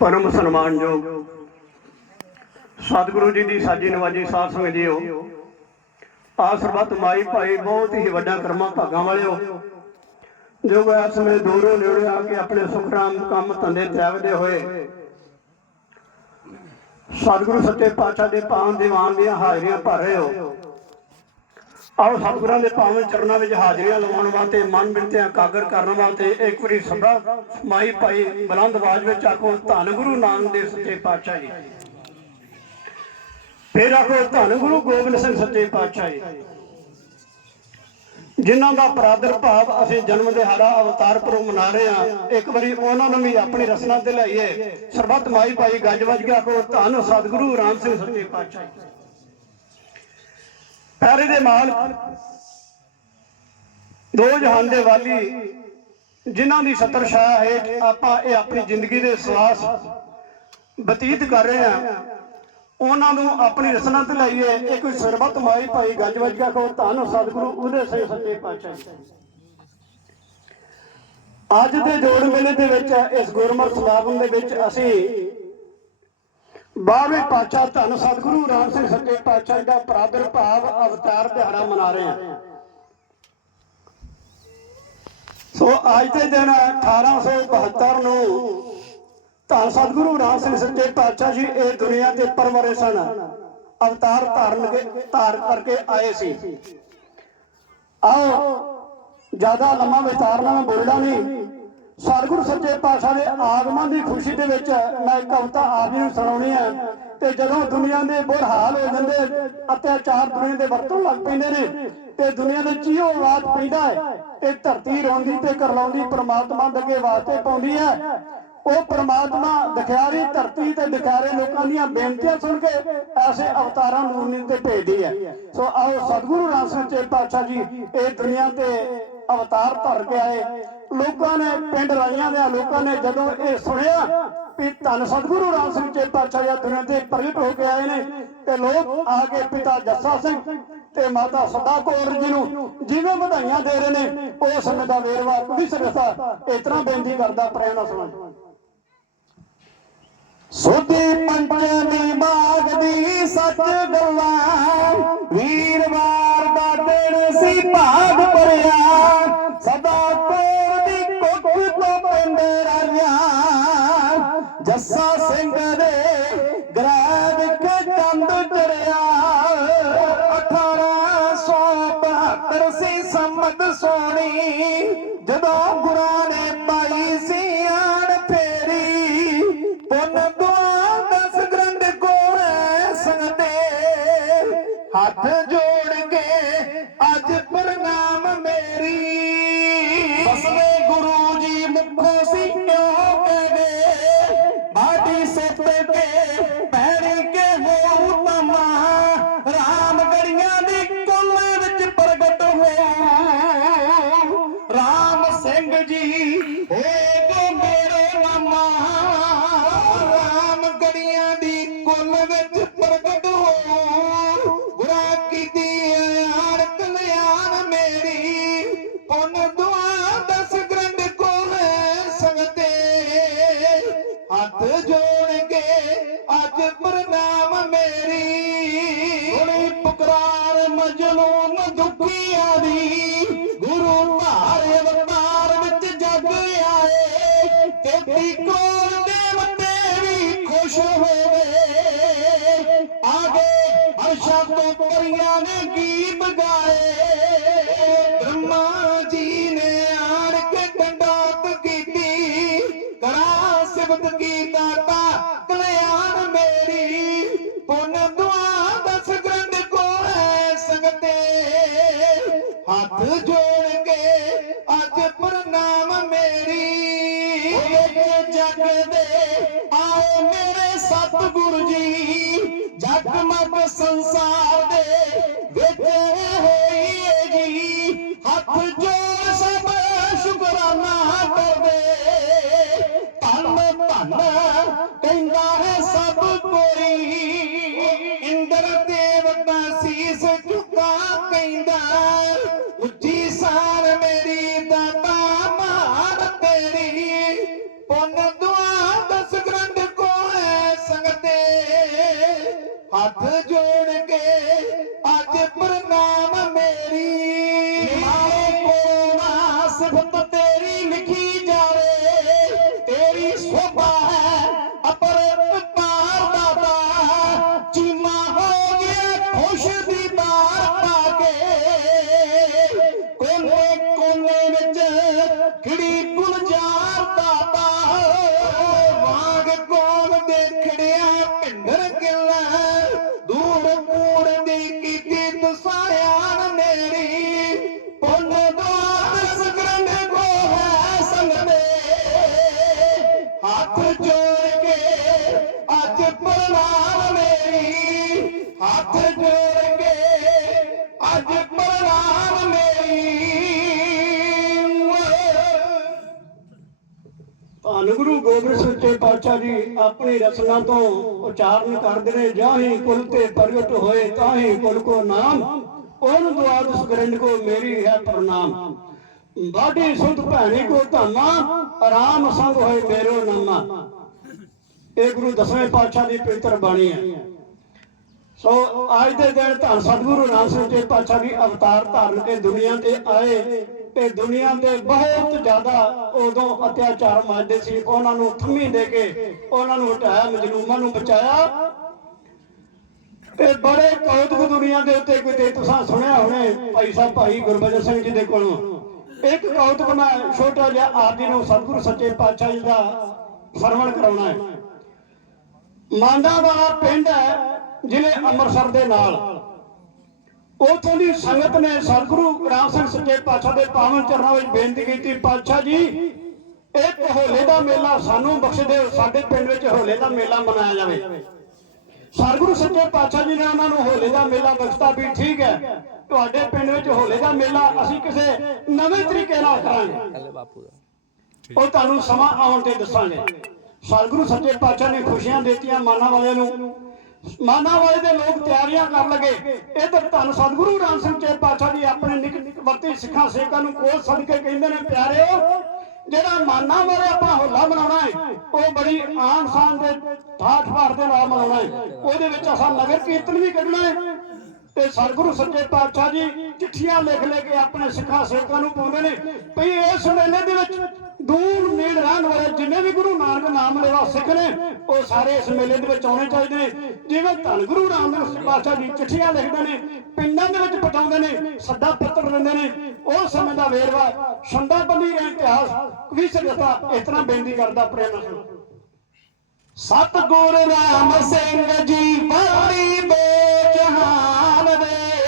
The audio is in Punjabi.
ਪਰਮ ਸਨਮਾਨਯੋਗ ਸਤਿਗੁਰੂ ਜੀ ਦੀ ਸਾਜੀ ਨਵਾਜੀ ਸਾਧ ਸੰਗਤ ਜੀਓ ਆ ਮਾਈ ਭਾਈ ਬਹੁਤ ਹੀ ਵੱਡਾ ਕਰਮਾ ਭਾਗਾਂ ਵਾਲਿਓ, ਜੋ ਇਸ ਸਮੇਂ ਦੂਰੋਂ ਨੇੜੇ ਆ ਕੇ ਆਪਣੇ ਸੁਖਰਾਮ ਕੰਮ ਧੰਦੇ ਤਿਆਗਦੇ ਹੋਏ, ਸਤਿਗੁਰੂ ਸੱਚੇ ਪਾਤਸ਼ਾਹ ਦੇ ਪਾਵਨ ਦੀਵਾਨ ਦੀਆਂ ਹਾਜ਼ਰੀਆਂ ਭਰ ਰਹੇ ਹੋ। ਆਓ ਸਤਿਗੁਰਾਂ ਦੇ ਪਾਵਨ ਚਰਨਾਂ ਵਿੱਚ ਹਾਜ਼ਰੀਆਂ ਲਵਾਉਣ ਵਾਸਤੇ ਮਨ ਬਿਰਤਿਆਂ ਕਾਗਰ ਕਰਨ ਵਾਸਤੇ ਇੱਕ ਵਾਰੀ ਸਭਾ ਮਾਈ ਭਾਈ ਬੁਲੰਦ ਆਵਾਜ਼ ਵਿੱਚ ਆਖੋ, ਧੰਨ ਗੁਰੂ ਨਾਨਕ ਦੇਵ ਸੱਚੇ ਪਾਤਸ਼ਾਹ ਜੀ। ਫਿਰ ਆਖੋ, ਧੰਨ ਗੁਰੂ ਗੋਬਿੰਦ ਸਿੰਘ ਸੱਚੇ ਪਾਤਸ਼ਾਹ ਜੀ। ਜਿਨ੍ਹਾਂ ਦਾ ਪ੍ਰਾਦਰ ਭਾਵ ਅਸੀਂ ਜਨਮ ਦਿਹਾੜਾ ਅਵਤਾਰ ਪੁਰਬ ਮਨਾ ਰਹੇ ਹਾਂ, ਇੱਕ ਵਾਰੀ ਉਹਨਾਂ ਨੂੰ ਵੀ ਆਪਣੀ ਰਸਨਾ ਤੇ ਲਾਈਏ ਸਰਬੱਤ ਮਾਈ ਭਾਈ ਗੱਜ ਵੱਜ ਕੇ ਆਖੋ, ਧੰਨ ਸਤਿਗੁਰੂ ਰਾਮ ਸਿੰਘ ਸੱਚੇ ਪਾਤਸ਼ਾਹ ਜੀ। ਪਿਆਰੇ ਦੇ ਮਾਲਕ ਦੋ ਜਹਾਨ ਦੇ ਵਾਲੀ, ਜਿਨ੍ਹਾਂ ਦੀ ਛਤਰ ਛਾਇਆ ਹੇਠ ਆਪਾਂ ਇਹ ਆਪਣੀ ਜ਼ਿੰਦਗੀ ਦੇ ਸਵਾਸ ਬਤੀਤ ਕਰ ਰਹੇ ਹਾਂ, ਉਹਨਾਂ ਨੂੰ ਆਪਣੀ ਰਸਨਾ ਤੇ ਲਾਈਏ ਕੋਈ ਸਰਬਤ ਮਾਈ ਭਾਈ ਗੱਜ ਵੱਜ ਕੇ ਕਹੋ ਧੰਨ ਸਤਿਗੁਰੂ, ਉਹਦੇ ਸੇ ਸੱਚੇ ਪਾਤਸ਼ਾਹ ਅੱਜ ਦੇ ਜੋੜ ਮੇਲੇ ਦੇ ਵਿੱਚ, ਇਸ ਗੁਰਮਤਿ ਸਮਾਗਮ ਦੇ ਵਿੱਚ ਅਸੀਂ ਬਾਰਵੇਂ ਪਾਤਸ਼ਾਹ ਧੰਨ ਸਤਿਗੁਰੂ ਰਾਮ ਸਿੰਘ ਸੱਚੇ ਪਾਤਸ਼ਾਹ ਜੀ ਦਾ ਪ੍ਰਾਦਰ ਭਾਵ ਅਵਤਾਰ ਦਿਹਾੜਾ ਮਨਾ ਰਹੇ ਹਾਂ। ਸੋ ਅੱਜ ਦੇ ਦਿਨ 1872 ਨੂੰ ਧੰਨ ਸਤਿਗੁਰੂ ਰਾਮ ਸਿੰਘ ਸੱਚੇ ਪਾਤਸ਼ਾਹ ਜੀ ਇਹ ਦੁਨੀਆ ਤੇ ਪਰਵਰੇ ਸਨ। ਅਵਤਾਰ ਧਾਰਨ ਕੇ ਧਾਰ ਕਰਕੇ ਆਏ ਸੀ। ਆਓ, ਜ਼ਿਆਦਾ ਲੰਮਾ ਵਿਚਾਰਨਾ ਮੈਂ ਬੋਲਦਾ ਨਹੀਂ। ਸਤਿਗੁਰੂ ਸੱਚੇ ਪਾਤਸ਼ਾਹ ਦੇ ਆਗਮਨ ਦੀ ਖੁਸ਼ੀ ਦੇ ਵਿੱਚ ਮੈਂ ਕਵਿਤਾ ਆਪ ਜੀ ਨੂੰ ਸੁਣਾਉਣੀ ਹੈ ਤੇ ਜਦੋਂ ਦੁਨੀਆ ਦੇ ਬੁਰ ਹਾਲ ਹੋ ਜਾਂਦੇ, ਅਤਿਆਚਾਰ ਦੁਨੀਆ ਦੇ ਵਰਤੋਂ ਲੱਗ ਪੈਂਦੇ ਨੇ ਤੇ ਦੁਨੀਆ ਦੇ ਚੀਹੋ ਆਵਾਜ਼ ਪੈਂਦਾ ਹੈ ਤੇ ਧਰਤੀ ਰੋਂਦੀ ਤੇ ਕਰਲਾਉਂਦੀ ਪ੍ਰਮਾਤਮਾ ਦੇ ਅੱਗੇ ਵਾਸਤੇ ਪਾਉਂਦੀ ਹੈ। ਉਹ ਪ੍ਰਮਾਤਮਾ ਦਿਖਿਆਰੀ ਧਰਤੀ ਤੇ ਦਿਖਾਰੇ ਲੋਕਾਂ ਦੀਆਂ ਬੇਨਤੀਆਂ ਸੁਣ ਕੇ ਐਸੇ ਅਵਤਾਰਾਂ ਨੂੰ ਤੇ ਭੇਜਦੀ ਹੈ। ਸੋ ਆਓ ਸਤਿਗੁਰੂ ਰਾਮ ਸਿੰਘ ਸੱਚੇ ਪਾਤਸ਼ਾਹ ਜੀ, ਇਹ ਦੁਨੀਆ ਤੇ ਅਵਤਾਰ ਧਰ ਕੇ ਆਏ। ਲੋਕਾਂ ਨੇ, ਪਿੰਡ ਰਾਈਆਂ ਦੇ ਲੋਕਾਂ ਨੇ ਜਦੋਂ ਇਹ ਸੁਣਿਆ ਵੀ ਧੰਨ ਸਤਿਗੁਰੂ ਰਾਮ ਸਿੰਘ ਸੱਚੇ ਪਾਤਸ਼ਾਹ ਜੀ ਦੁਨੀਆ ਤੇ ਪ੍ਰਗਟ ਹੋ ਕੇ ਆਏ ਨੇ, ਤੇ ਲੋਕ ਆ ਕੇ ਪਿਤਾ ਜੱਸਾ ਸਿੰਘ ਤੇ ਮਾਤਾ ਸਦਾ ਕੌਰ ਜੀ ਨੂੰ ਜਿਵੇਂ ਵਧਾਈਆਂ ਦੇ ਰਹੇ ਨੇ, ਉਸ ਸਮੇਂ ਦਾ ਵੇਰਵਾ ਕੁੜੀ ਸਰਸਾ ਇਤਨਾ ਬੇਨਤੀ ਕਰਦਾ ਪ੍ਰੇਮ ਨਾਲ ਸੁਣੋ ਸੁਧੀ ਪੰਚਮੀ ਬਾਗ ਦੀ ਸੱਚ ਗੱਲਾਂ। ਵੀਰਵਾਰ ਦਾ ਦਿਨ ਸੀ ਭਾਗ ਭਰਿਆ। ਸਦਾ ਕੋਰ ਦੀ ਕੁੱਖ ਤੋਂ ਪਿੰਡ ਰਾਜਾ ਜੱਸਾ ਸਿੰਘ ਦੇ ਹੱਥ ਜੋੜ ਕੇ ਅੱਜ ਪ੍ਰਣਾਮ ਮੇਰੀ। ਬਸਵੇ ਗੁਰੂ ਜੀ ਮੁਖੋਂ ਸੀ, ਕਿਉਂ ਕਹੇ ਬਾਡੀ ਸਿੱਟ ਕੇ ਪੈਰੀ ਕੇ ਹੋ ਤਮਾ। ਰਾਮ ਗੜੀਆਂ ਦੀ ਕੁੱਲ ਵਿੱਚ ਪ੍ਰਗਟ ਹੋਇਆ। ਰਾਮ ਸਿੰਘ ਜੀ, ਏ ਗੋ ਮੇਰੇ ਮਾਮਾ। ਰਾਮ ਗੜੀਆਂ ਦੀ ਕੁੱਲ ਵਿੱਚ ਅੱਜ ਪ੍ਰਣਾਮ ਮੇਰੀ। ਹੁਣੀ ਪੁਕਰਾਰ ਮਜਲੂਮ ਦੁਖੀਆਂ ਦੀ। ਗੁਰੂ ਧਾਰ ਅਵਤਾਰ ਵਿੱਚ ਜਗ ਆਏ। ਤੇਤੀ ਕੋਲ ਦੇਵਤੇ ਵੀ ਖੁਸ਼ ਹੋਵੇ। ਆਗੇ ਅਰਸ਼ਾਂ ਤੋਂ ਪਰੀਆਂ ਨੇ ਗੀਤ ਗਾਏ। sansa 把直角 ਹੱਥ ਜੋੜ ਕੇ ਅੱਜ ਪ੍ਰਣਾਮ ਮੇਰੀ। ਧੰਨ ਗੁਰੂ ਗੋਬਿੰਦ ਸੱਚੇ ਪਾਤਸ਼ਾਹ ਜੀ, ਆਪਣੀ ਰਚਨਾ ਤੋਂ ਉਚਾਰਨ ਕਰਦੇ ਨੇ। ਜਾਹੀ ਕੁਲ ਤੇ ਪ੍ਰਗਟ ਹੋਏ ਤਾਹੀ ਕੁਲ ਕੋ ਨਾਮ, ਉਹਨ ਦੁਆਦ ਸੁਗਰਿੰਦ ਕੋ ਮੇਰੀ ਹੈ ਪ੍ਰਣਾਮ। ਬਾਡੀ ਸੁਧ ਭੈਣੀ ਕੋ ਧਾਮਾ, ਆਰਾਮ ਸੰਗ ਹੋਏ ਮੇਰੋ ਨਾਮਾ। ਇਹ ਗੁਰੂ ਦਸਵੇਂ ਪਾਤਸ਼ਾਹ ਦੀ ਪਵਿੱਤਰ ਬਾਣੀ ਹੈ। ਸੋ ਅੱਜ ਦੇ ਦਿਨ ਧੰਨ ਸਤਿਗੁਰੂ ਨਾਨਕ ਸਿੰਘ ਪਾਤਸ਼ਾਹ ਜੀ ਅਵਤਾਰ ਧਾਰਨ ਕੇ ਦੁਨੀਆ ਤੇ ਆਏ ਤੇ ਦੁਨੀਆ ਦੇ ਬਹੁਤ ਜ਼ਿਆਦਾ ਉਦੋਂ ਅਤਿਆਚਾਰ ਮਚਦੇ ਸੀ, ਉਹਨਾਂ ਨੂੰ ਥੰਮੀ ਦੇ ਕੇ ਉਹਨਾਂ ਨੂੰ ਹਟਾਇਆ, ਮਜਲੂਮਾਂ ਨੂੰ ਬਚਾਇਆ। ਤੇ ਬੜੇ ਕੌਤਕ ਦੁਨੀਆ ਦੇ ਉੱਤੇ ਕਿਤੇ ਤੁਸੀਂ ਸੁਣਿਆ ਹੋਣੇ ਭਾਈ ਸਾਹਿਬ, ਭਾਈ ਗੁਰਬਚਨ ਸਿੰਘ ਜੀ ਦੇ ਕੋਲੋਂ। ਇੱਕ ਕੌਤਕ ਮੈਂ ਛੋਟਾ ਜਿਹਾ ਆਪ ਜੀ ਨੂੰ ਸਤਿਗੁਰੂ ਸੱਚੇ ਪਾਤਸ਼ਾਹ ਜੀ ਦਾ ਸਰਵਣ ਕਰਾਉਣਾ ਹੈ। ਮਾਂਡਾ ਵਾਲਾ ਪਿੰਡ ਹੈ ਜ਼ਿਲ੍ਹੇ ਅੰਮ੍ਰਿਤਸਰ ਦੇ ਨਾਲ। ਉਥੋਂ ਦੀ ਸੰਗਤ ਨੇ ਸਤਿਗੁਰੂ ਰਾਮ ਸਿੰਘ ਸੱਚੇ ਪਾਤਸ਼ਾਹ ਦੇ ਪਾਵਨ ਚਰਨਾਂ ਵਿੱਚ ਬੇਨਤੀ ਕੀਤੀ ਪਾਤਸ਼ਾਹ ਜੀ ਇੱਕ ਹੋਲੇ ਦਾ ਮੇਲਾ ਸਾਨੂੰ ਬਖਸ਼ ਦਿਓ ਸਾਡੇ ਪਿੰਡ ਵਿੱਚ ਹੋਲੇ ਦਾ ਮੇਲਾ ਮਨਾਇਆ ਜਾਵੇ। ਸਤਿਗੁਰੂ ਸੱਚੇ ਪਾਤਸ਼ਾਹ ਜੀ ਨੇ ਉਹਨਾਂ ਨੂੰ ਹੋਲੇ ਦਾ ਮੇਲਾ ਬਖਸ਼ਤਾ ਵੀ ਠੀਕ ਹੈ। ਤੁਹਾਡੇ ਪਿੰਡ ਵਿੱਚ ਹੋਲੇ ਦਾ ਮੇਲਾ ਅਸੀਂ ਕਿਸੇ ਨਵੇਂ ਤਰੀਕੇ ਨਾਲ ਕਰਾਂਗੇ। ਉਹ ਤੁਹਾਨੂੰ ਸਮਾਂ ਆਉਣ ਤੇ ਦੱਸਾਂਗੇ। ਸਤਿਗੁਰੂ ਸੱਚੇ ਪਾਤਸ਼ਾਹ ਨੇ ਖੁਸ਼ੀਆਂ ਦਿੱਤੀਆਂ ਮਾਨਾ ਵਾਲਿਆਂ ਨੂੰ। ਮਾਨਾ ਵਾਲੇ ਦੇ ਲੋਕ ਤਿਆਰੀਆਂ ਕਰਨ ਲੱਗੇ। ਇਧਰ ਧੰਨ ਸਤਿਗੁਰੂ ਰਾਮ ਸਿੰਘ ਚੇ ਪਾਤਸ਼ਾਹ ਜੀ ਆਪਣੇ ਨਿਕ ਵਰਤੀ ਸਿੱਖਾਂ ਸੇਕਾਂ ਨੂੰ ਕੋਲ ਸੱਦ ਕੇ ਕਹਿੰਦੇ ਨੇ, ਪਿਆਰਿਓ, ਜਿਹੜਾ ਮਾਨਾ ਵਾਲੇ ਆਪਾਂ ਹੋਲਾ ਮਨਾਉਣਾ ਹੈ ਉਹ ਬੜੀ ਆਮ ਸ਼ਾਨ ਦੇ ਠਾਠ ਭਾਰ ਦੇ ਨਾਲ ਮਨਾਉਣਾ ਹੈ ਉਹਦੇ ਵਿੱਚ ਅਸਾਂ ਨਗਰ ਕੀਰਤਨ ਵੀ ਕੱਢਣਾ ਹੈ ਤੇ ਸਤਿਗੁਰੂ ਸੱਚੇ ਪਾਤਸ਼ਾਹ ਜੀ ਚਿੱਠੀਆਂ ਲਿਖ ਲੈ ਕੇ ਆਪਣੇ ਸਿੱਖਾਂ ਸੇਵਕਾਂ ਨੂੰ ਪਾਉਂਦੇ ਨੇ। ਭਈ ਇਸ ਮੇਲੇ ਦੇ ਵਿੱਚ ਦੂਰ ਨੇੜ ਰਹਿਣ ਵਾਲੇ ਜਿੰਨੇ ਵੀ ਗੁਰੂ ਨਾਨਕ ਨਾਮ ਲੈਵਾ ਸਿੱਖ ਨੇ, ਉਹ ਸਾਰੇ ਇਸ ਮੇਲੇ ਦੇ ਵਿੱਚ ਆਉਣੇ ਚਾਹੀਦੇ ਨੇ। ਜਿਵੇਂ ਧੰਨ ਗੁਰੂ ਰਾਮਦਾਸ ਪਾਤਸ਼ਾਹ ਜੀ ਚਿੱਠੀਆਂ ਲਿਖਦੇ ਨੇ, ਪਿੰਡਾਂ ਦੇ ਵਿੱਚ ਪਟਾਉਂਦੇ ਨੇ, ਸੱਦਾ ਪੱਤਰ ਦਿੰਦੇ ਨੇ। ਉਹ ਸਮੇਂ ਦਾ ਵੇਰਵਾ ਸੰਦਾਬੰਦੀ ਦਾ ਇਤਿਹਾਸ ਕਵੀ ਸਰਜਤਾ ਇਸ ਤਰ੍ਹਾਂ ਬੇਨਤੀ ਕਰਦਾ ਪ੍ਰੇਮ ਨਾਲ। ਸਤਗੁਰ ਰਾਮ ਸਿੰਘ ਜੀ ਬਾਬਾ